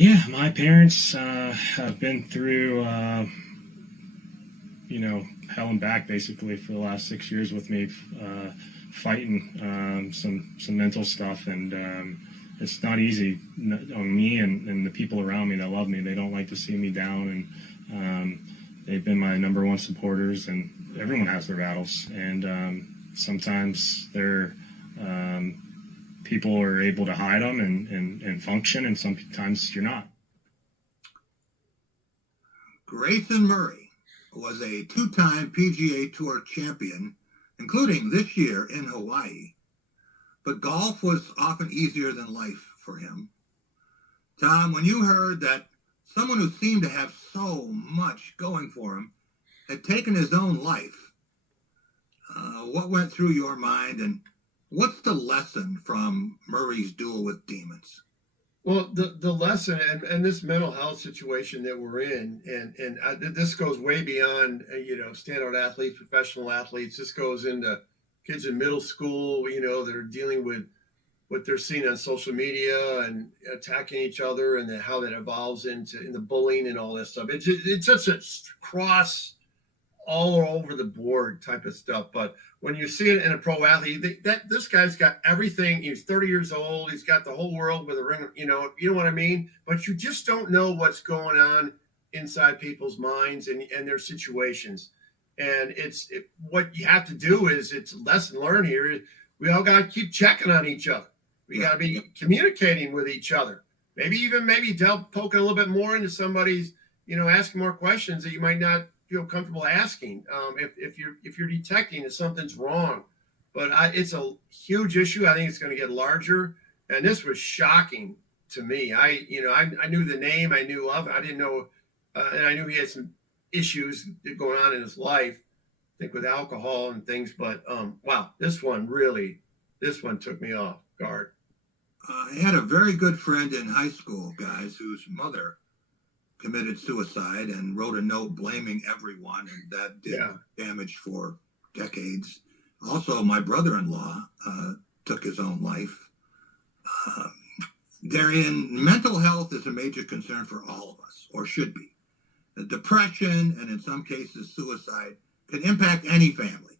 Yeah, my parents have been through, hell and back basically for the last 6 years with me, fighting some mental stuff, and it's not easy on me and the people around me that love me. They don't like to see me down, and they've been my number one supporters. And everyone has their battles, and sometimes they're people are able to hide them and function, and sometimes you're not. Grayson Murray was a two-time PGA Tour champion, including this year in Hawaii. But golf was often easier than life for him. Tom, when you heard that someone who seemed to have so much going for him had taken his own life, what went through your mind, and what's the lesson from Murray's duel with demons? Well, the lesson and this mental health situation that we're in, this goes way beyond standout athletes, professional athletes. This goes into kids in middle school, that are dealing with what they're seeing on social media and attacking each other, and then how that evolves into the bullying and all that stuff. It's such a cross all over the board type of stuff. But when you see it in a pro athlete, you think that this guy's got everything. He's 30 years old. He's got the whole world with a ring. You know what I mean? But you just don't know what's going on inside people's minds and their situations. And what you have to do is, it's a lesson learned here. We all got to keep checking on each other. We got to be communicating with each other. Maybe poking a little bit more into somebody's, asking more questions that you might not feel comfortable asking, if you're detecting that something's wrong. But it's a huge issue. I think it's going to get larger, and this was shocking to me. I knew the name, I knew of, I didn't know, and I knew he had some issues going on in his life, I think with alcohol and things. But wow, this one took me off guard. I had a very good friend in high school, guys, whose mother committed suicide and wrote a note blaming everyone, and that did damage for decades. Also, my brother-in-law took his own life. Darien, mental health is a major concern for all of us, or should be. The depression, and in some cases suicide, can impact any family.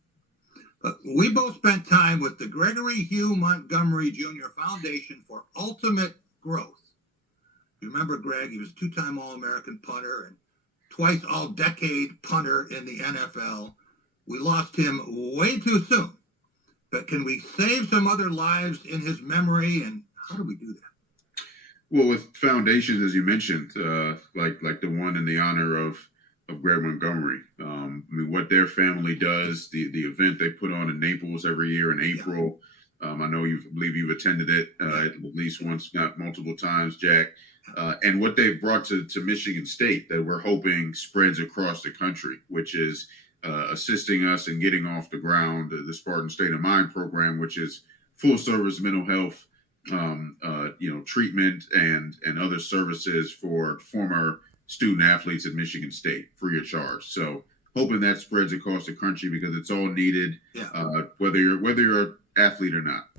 But we both spent time with the Gregory Hugh Montgomery Jr. Foundation for Ultimate Growth. You remember Greg? He was a two-time All-American punter and twice All-Decade punter in the NFL. We lost him way too soon. But can we save some other lives in his memory, and how do we do that? Well, with foundations, as you mentioned, like the one in the honor of Greg Montgomery. What their family does, the event they put on in Naples every year in April. I believe you've attended it at least once, not multiple times, Jack. And what they've brought to Michigan State that we're hoping spreads across the country, which is assisting us in getting off the ground the Spartan State of Mind program, which is full service mental health, treatment and other services for former student athletes at Michigan State, free of charge. So hoping that spreads across the country, because it's all needed, whether you're an athlete or not.